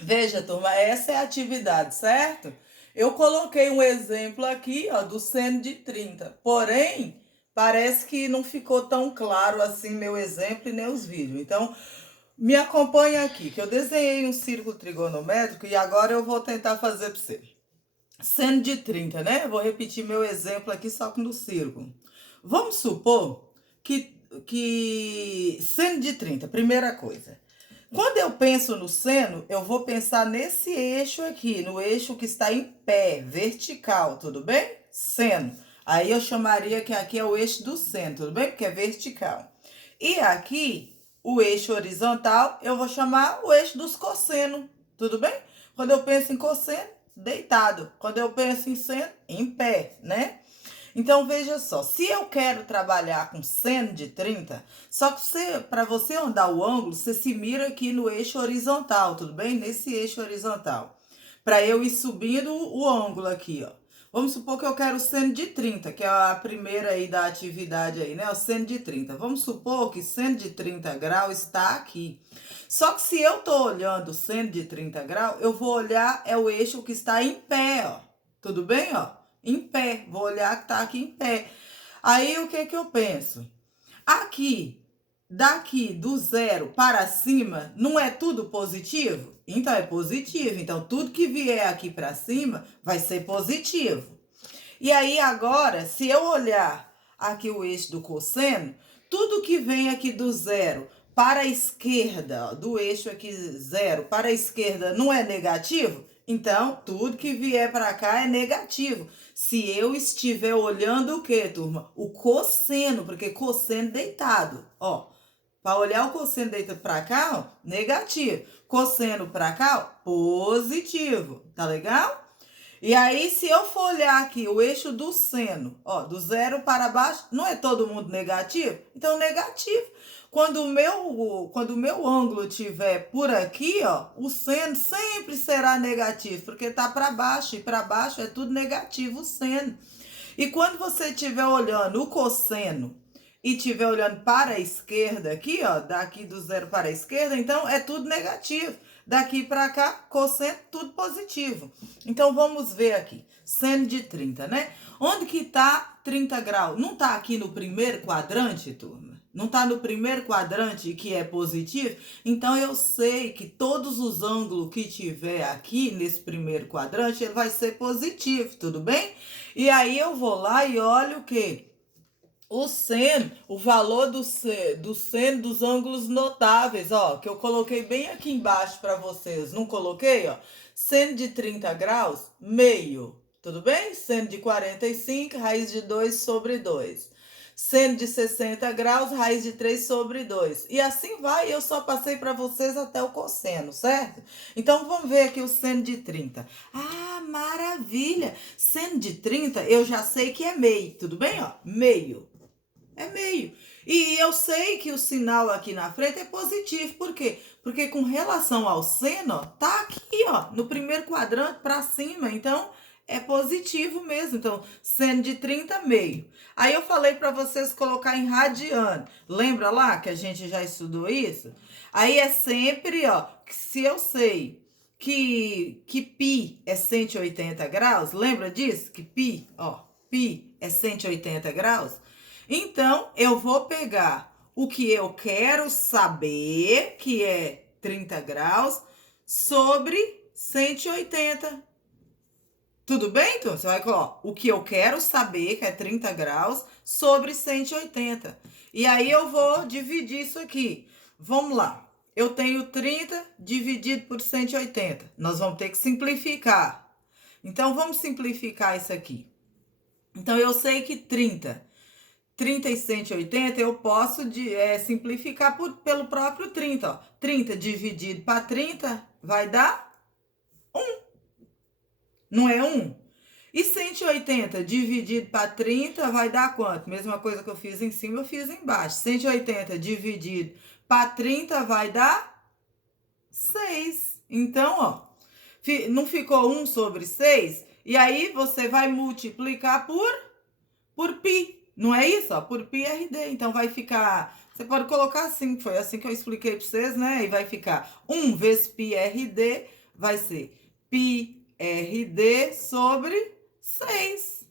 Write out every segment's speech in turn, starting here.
Veja, turma, essa é a atividade, certo? Eu coloquei um exemplo aqui, ó, do seno de 30. Porém, parece que não ficou tão claro assim meu exemplo e nem os vídeos. Então, me acompanha aqui, que eu desenhei um círculo trigonométrico e agora eu vou tentar fazer para você. Seno de 30, né? Eu vou repetir meu exemplo aqui só que no círculo. Vamos supor que seno de 30, primeira coisa. Quando eu penso no seno, eu vou pensar nesse eixo aqui, no eixo que está em pé, vertical, tudo bem? Seno. Aí eu chamaria que aqui é o eixo do seno, tudo bem? Porque é vertical. E aqui, o eixo horizontal, eu vou chamar o eixo dos cossenos, tudo bem? Quando eu penso em cosseno, deitado. Quando eu penso em seno, em pé, né? Então, veja só, se eu quero trabalhar com seno de 30, só que para você andar o ângulo, você se mira aqui no eixo horizontal, tudo bem? Nesse eixo horizontal. Para eu ir subindo o ângulo aqui, ó. Vamos supor que eu quero o seno de 30, que é a primeira aí da atividade aí, né? O seno de 30. Vamos supor que seno de 30 graus está aqui. Só que se eu tô olhando o seno de 30 graus, eu vou olhar o eixo que está em pé, ó. Tudo bem, ó? Em pé. Vou olhar que tá aqui em pé. Aí, o que eu penso? Aqui, daqui do zero para cima, não é tudo positivo? Então, é positivo. Então, tudo que vier aqui para cima vai ser positivo. E aí, agora, se eu olhar aqui o eixo do cosseno, tudo que vem aqui do zero para a esquerda, ó, do eixo aqui zero para a esquerda, não é negativo? Então, tudo que vier para cá é negativo. Se eu estiver olhando o quê, turma? O cosseno, porque cosseno deitado, ó. Para olhar o cosseno deitado para cá, ó, negativo. Cosseno para cá, ó, positivo. Tá legal? E aí, se eu for olhar aqui o eixo do seno, ó, do zero para baixo, não é todo mundo negativo? Então, negativo. Quando o meu ângulo estiver por aqui, ó, o seno sempre será negativo, porque tá para baixo, e para baixo é tudo negativo o seno. E quando você estiver olhando o cosseno e estiver olhando para a esquerda aqui, ó, daqui do zero para a esquerda, então é tudo negativo. Daqui para cá, cosseno, tudo positivo. Então, vamos ver aqui. Seno de 30, né? Onde que tá 30 graus? Não tá aqui no primeiro quadrante, turma? Não tá no primeiro quadrante que é positivo? Então, eu sei que todos os ângulos que tiver aqui nesse primeiro quadrante, ele vai ser positivo, tudo bem? E aí, eu vou lá e olho o quê? O seno, o valor do seno dos ângulos notáveis, ó, que eu coloquei bem aqui embaixo para vocês, não coloquei, ó? Seno de 30 graus, meio, tudo bem? Seno de 45, raiz de 2 sobre 2. Seno de 60 graus, raiz de 3 sobre 2. E assim vai, eu só passei para vocês até o cosseno, certo? Então, vamos ver aqui o seno de 30. Ah, maravilha! Seno de 30, eu já sei que é meio, tudo bem, ó? Meio. É meio. E eu sei que o sinal aqui na frente é positivo. Por quê? Porque com relação ao seno, ó, tá aqui, ó, no primeiro quadrante para cima. Então, é positivo mesmo. Então, seno de 30, meio. Aí eu falei para vocês colocar em radiano. Lembra lá que a gente já estudou isso? Aí é sempre, ó, que se eu sei que pi é 180 graus, lembra disso? Que pi, ó, pi é 180 graus? Então, eu vou pegar o que eu quero saber, que é 30 graus, sobre 180. Tudo bem, então? Você vai colocar o que eu quero saber, que é 30 graus, sobre 180. E aí, eu vou dividir isso aqui. Vamos lá. Eu tenho 30 dividido por 180. Nós vamos ter que simplificar. Então, vamos simplificar isso aqui. Então, eu sei que 30 e 180 eu posso simplificar pelo próprio 30. Ó. 30 dividido para 30 vai dar 1. Não é 1? E 180 dividido para 30 vai dar quanto? Mesma coisa que eu fiz em cima, eu fiz embaixo. 180 dividido para 30 vai dar 6. Então, ó, não ficou 1 sobre 6? E aí, você vai multiplicar por pi. Não é isso? Ó, por pi RD. Então, vai ficar Você pode colocar assim, foi assim que eu expliquei para vocês, né? E vai ficar 1 vezes πRD, vai ser πRD sobre 6.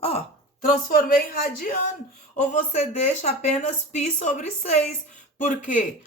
Ó, transformei em radiano. Ou você deixa apenas π sobre 6. Por quê?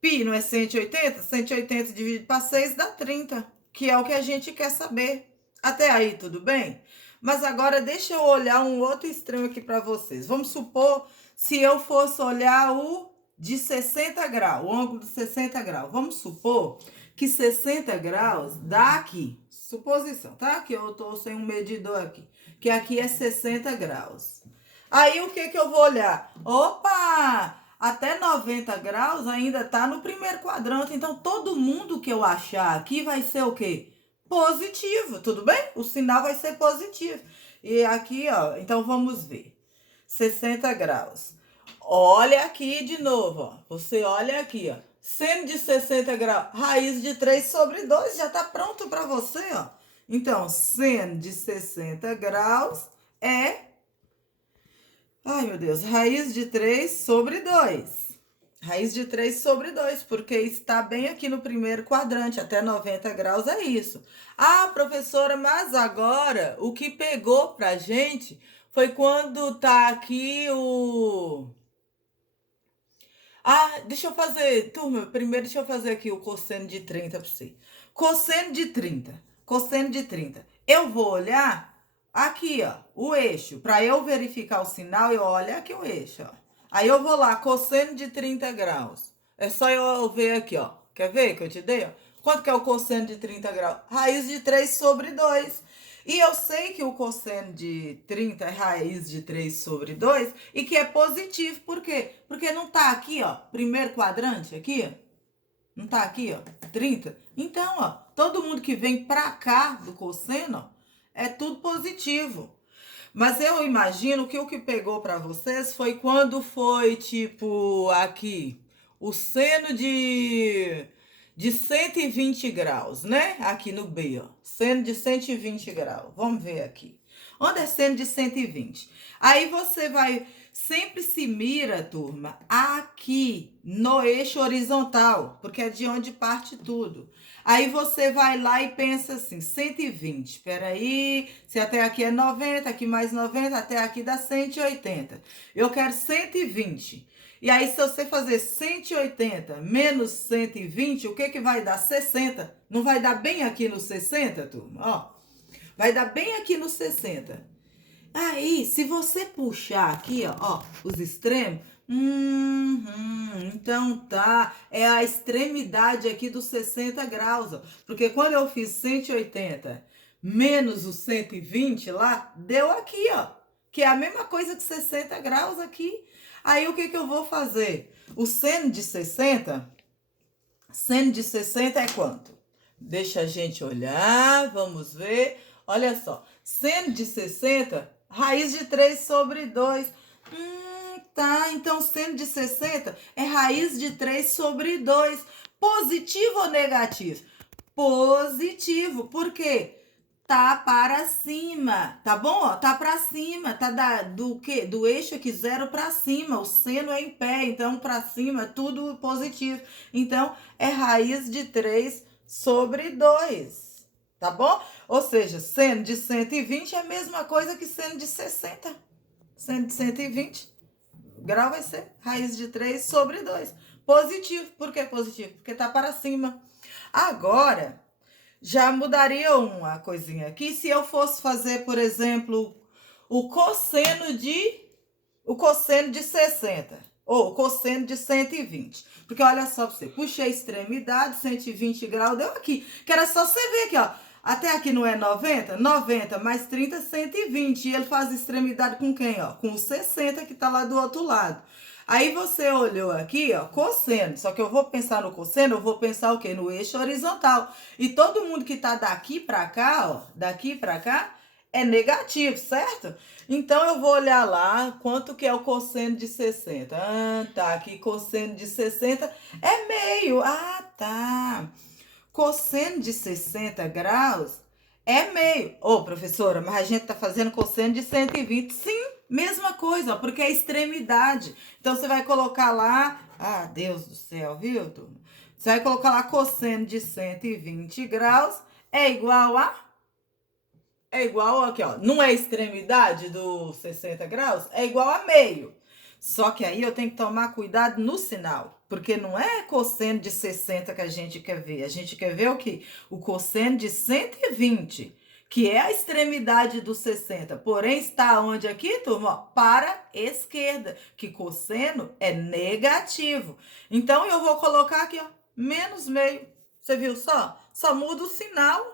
Π não é 180? 180 dividido para 6 dá 30, que é o que a gente quer saber. Até aí, tudo bem? Mas agora deixa eu olhar um outro extremo aqui para vocês. Vamos supor, se eu fosse olhar o de 60 graus, o ângulo de 60 graus. Vamos supor que 60 graus dá aqui. Suposição, tá? Que eu tô sem um medidor aqui. Que aqui é 60 graus. Aí o que eu vou olhar? Opa! Até 90 graus ainda tá no primeiro quadrante. Então, todo mundo que eu achar aqui vai ser o quê? Positivo, tudo bem? O sinal vai ser positivo. E aqui, ó, então vamos ver. 60 graus. Olha aqui de novo, ó. Você olha aqui, ó. Seno de 60 graus, raiz de 3 sobre 2, já tá pronto para você, ó. Então, seno de 60 graus é... Ai, meu Deus, raiz de 3 sobre 2. Raiz de 3 sobre 2, porque está bem aqui no primeiro quadrante, até 90 graus é isso. Ah, professora, mas agora o que pegou pra gente foi quando tá aqui o... Ah, deixa eu fazer, turma, primeiro deixa eu fazer aqui o cosseno de 30 para você. Cosseno de 30, cosseno de 30. Eu vou olhar aqui, ó, o eixo. Para eu verificar o sinal, eu olho aqui o eixo, ó. Aí eu vou lá, cosseno de 30 graus. É só eu ver aqui, ó. Quer ver que eu te dei, ó? Quanto que é o cosseno de 30 graus? Raiz de 3 sobre 2. E eu sei que o cosseno de 30 é raiz de 3 sobre 2 e que é positivo. Por quê? Porque não tá aqui, ó, primeiro quadrante aqui, ó. Não tá aqui, ó, 30. Então, ó, todo mundo que vem pra cá do cosseno, ó, é tudo positivo. Mas eu imagino que o que pegou para vocês foi quando foi, tipo, aqui, o seno de 120 graus, né? Aqui no B, ó. Seno de 120 graus. Vamos ver aqui. Onde é seno de 120? Aí você vai... Sempre se mira, turma, aqui no eixo horizontal, porque é de onde parte tudo. Aí você vai lá e pensa assim, 120, espera aí, se até aqui é 90, aqui mais 90, até aqui dá 180. Eu quero 120. E aí, se você fazer 180 menos 120, o que que vai dar? 60. Não vai dar bem aqui no 60, turma? Ó, vai dar bem aqui no 60. Aí, se você puxar aqui, ó, os extremos, então tá, é a extremidade aqui dos 60 graus, ó, porque quando eu fiz 180 menos os 120 lá, deu aqui, ó, que é a mesma coisa que 60 graus aqui. Aí, o que que eu vou fazer? O seno de 60 é quanto? Deixa a gente olhar, vamos ver. Olha só, seno de 60, raiz de 3 sobre 2. Tá, então seno de 60 é raiz de 3 sobre 2. Positivo ou negativo? Positivo, por quê? Tá para cima, tá bom? Ó, tá para cima, tá do quê? Do eixo aqui 0 para cima, o seno é em pé, então para cima tudo positivo. Então, é raiz de 3 sobre 2, tá bom? Ou seja, seno de 120 é a mesma coisa que seno de 60. Seno de 120, grau vai ser raiz de 3 sobre 2. Positivo, por que positivo? Porque tá para cima. Agora... já mudaria uma coisinha aqui se eu fosse fazer, por exemplo, o cosseno de 60 ou o cosseno de 120. Porque olha só pra você, puxei a extremidade, 120 graus, deu aqui. Que era só você ver aqui, ó. Até aqui não é 90? 90 mais 30, 120. E ele faz extremidade com quem, ó? Com o 60 que tá lá do outro lado. Aí você olhou aqui, ó, cosseno. Só que eu vou pensar no cosseno, eu vou pensar o quê? No eixo horizontal. E todo mundo que tá daqui pra cá, ó, daqui pra cá, é negativo, certo? Então, eu vou olhar lá quanto que é o cosseno de 60. Ah, tá, aqui cosseno de 60 é meio. Ah, tá. Cosseno de 60 graus é meio. Ô, professora, mas a gente tá fazendo cosseno de 120. Sim, Mesma coisa, ó, porque é extremidade. Então, você vai colocar lá... Ah, Deus do céu, viu, turma? Você vai colocar lá cosseno de 120 graus é igual a... É igual aqui, ó. Não é extremidade do 60 graus? É igual a meio. Só que aí eu tenho que tomar cuidado no sinal. Porque não é cosseno de 60 que a gente quer ver. A gente quer ver o quê? O cosseno de 120, que é a extremidade do 60. Porém, está onde aqui, turma? Ó, para a esquerda, que cosseno é negativo. Então, eu vou colocar aqui, ó, menos meio. Você viu só? Só muda o sinal.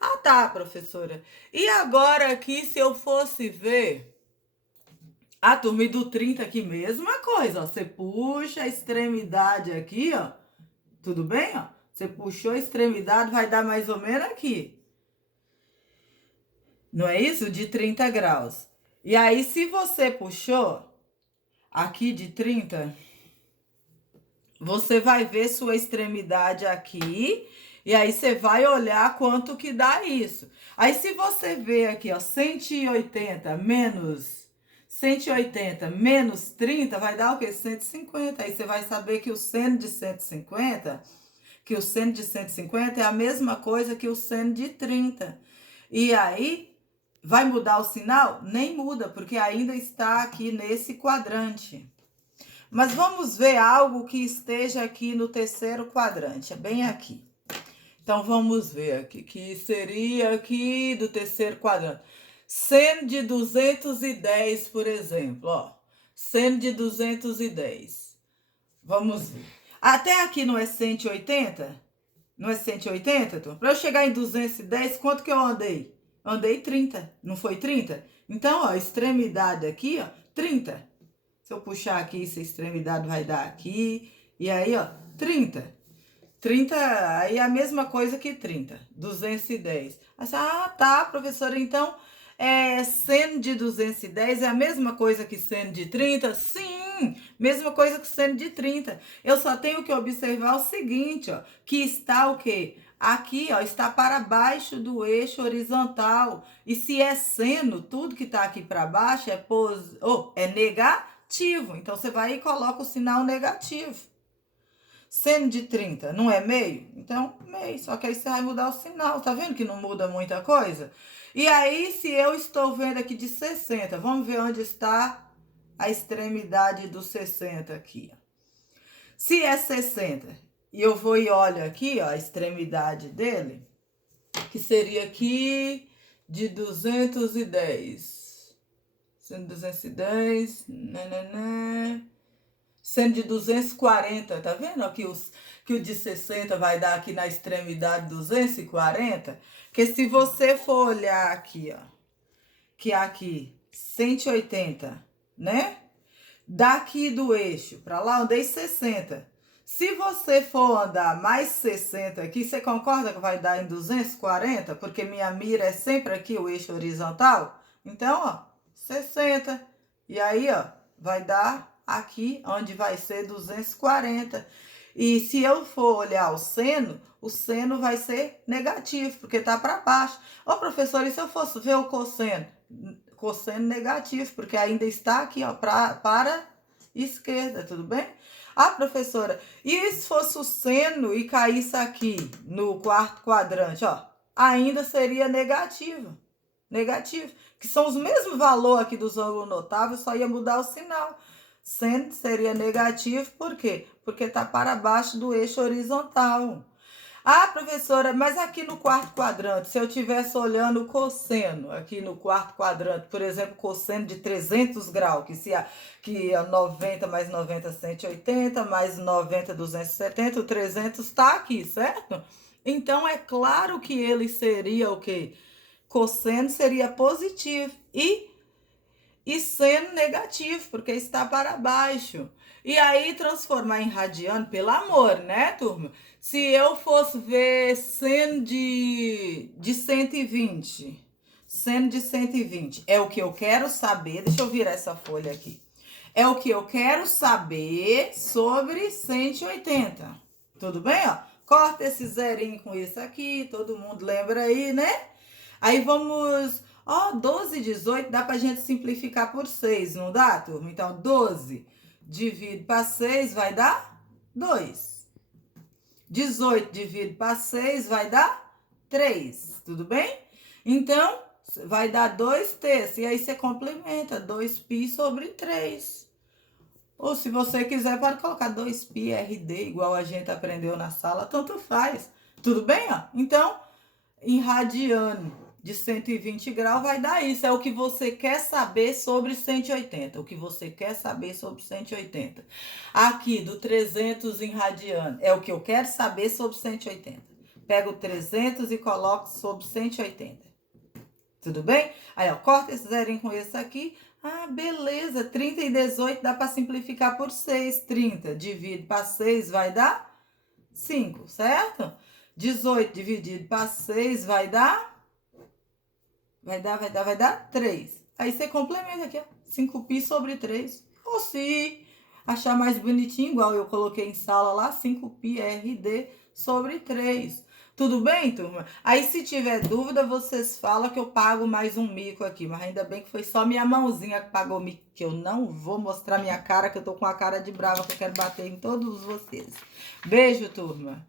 Ah, tá, professora. E agora aqui, se eu fosse ver a turma do 30 aqui, mesma coisa, ó. Você puxa a extremidade aqui, ó. Tudo bem, ó? Você puxou a extremidade, vai dar mais ou menos aqui. Não é isso? De 30 graus. E aí, se você puxou aqui de 30, você vai ver sua extremidade aqui. E aí, você vai olhar quanto que dá isso. Aí, se você ver aqui, ó, 180 menos 180 menos 30, vai dar o quê? 150. Aí, você vai saber que o seno de 150, é a mesma coisa que o seno de 30. E aí, vai mudar o sinal? Nem muda, porque ainda está aqui nesse quadrante. Mas vamos ver algo que esteja aqui no terceiro quadrante, é bem aqui. Então, vamos ver aqui, que seria aqui do terceiro quadrante. Seno de 210, por exemplo, ó. Seno de 210. Vamos ver. Até aqui não é 180? Não é 180, turma? Para eu chegar em 210, quanto que eu andei? Andei 30, não foi 30? Então, ó, a extremidade aqui, ó, 30. Se eu puxar aqui, essa extremidade vai dar aqui. E aí, ó, 30. 30, aí é a mesma coisa que 30, 210. Ah, tá, professora, então, seno de 210 é a mesma coisa que seno de 30? Sim, mesma coisa que seno de 30. Eu só tenho que observar o seguinte, ó, que está o quê? Aqui, ó, está para baixo do eixo horizontal. E se é seno, tudo que está aqui para baixo é negativo. Então, você vai e coloca o sinal negativo. Seno de 30 não é meio? Então, meio. Só que aí você vai mudar o sinal. Tá vendo que não muda muita coisa? E aí, se eu estou vendo aqui de 60, vamos ver onde está a extremidade do 60 aqui. Ó. Se é 60, e eu vou e olho aqui, ó, a extremidade dele, que seria aqui de 210. Sendo 210, sendo de 240, tá vendo? Que o de 60 vai dar aqui na extremidade 240. Porque se você for olhar aqui, ó, que aqui 180, né? Daqui do eixo para lá, andei 60. Se você for andar mais 60 aqui, você concorda que vai dar em 240? Porque minha mira é sempre aqui, o eixo horizontal. Então, ó, 60. E aí, ó, vai dar aqui, onde vai ser 240. E se eu for olhar o seno vai ser negativo, porque tá para baixo. Ô, professor, e se eu fosse ver o cosseno? Cosseno negativo, porque ainda está aqui, ó, para esquerda, tudo bem? Ah, professora, e se fosse o seno e caísse aqui no quarto quadrante, ó, ainda seria negativo. Negativo, que são os mesmos valores aqui dos ângulos notáveis, só ia mudar o sinal. Seno seria negativo, por quê? Porque está para baixo do eixo horizontal. Ah, professora, mas aqui no quarto quadrante, se eu estivesse olhando o cosseno, aqui no quarto quadrante, por exemplo, cosseno de 300 graus, que é 90 mais 90, 180, mais 90, 270, o 300 está aqui, certo? Então, é claro que ele seria o quê? Cosseno seria positivo e seno negativo, porque está para baixo. E aí, transformar em radiano, pelo amor, né, turma? Se eu fosse ver seno de 120, seno de 120, é o que eu quero saber. Deixa eu virar essa folha aqui. É o que eu quero saber sobre 180. Tudo bem, ó? Corta esse zerinho com isso aqui, todo mundo lembra aí, né? Aí vamos Ó, 12 e 18 dá pra gente simplificar por 6, não dá, turma? Então, 12 dividido para 6 vai dar 2. 18 dividido para 6 vai dar 3, tudo bem? Então, vai dar 2 terços. E aí você complementa 2π sobre 3. Ou se você quiser, pode colocar 2π RD, igual a gente aprendeu na sala, tanto faz. Tudo bem, ó? Então, em radiano de 120 graus vai dar isso. É o que você quer saber sobre 180. O que você quer saber sobre 180. Aqui, do 300 em radiano, é o que eu quero saber sobre 180. Pego 300 e coloco sobre 180. Tudo bem? Aí, ó, corta esse zerinho com esse aqui. Ah, beleza. 30 e 18 dá para simplificar por 6. 30 dividido para 6 vai dar 5, certo? 18 dividido para 6 vai dar 3. Aí você complementa aqui, ó. 5π sobre 3. Ou se achar mais bonitinho, igual eu coloquei em sala lá, 5π RD sobre 3. Tudo bem, turma? Aí, se tiver dúvida, vocês falam que eu pago mais um mico aqui. Mas ainda bem que foi só minha mãozinha que pagou o mico, que eu não vou mostrar minha cara, que eu tô com a cara de brava, que eu quero bater em todos vocês. Beijo, turma.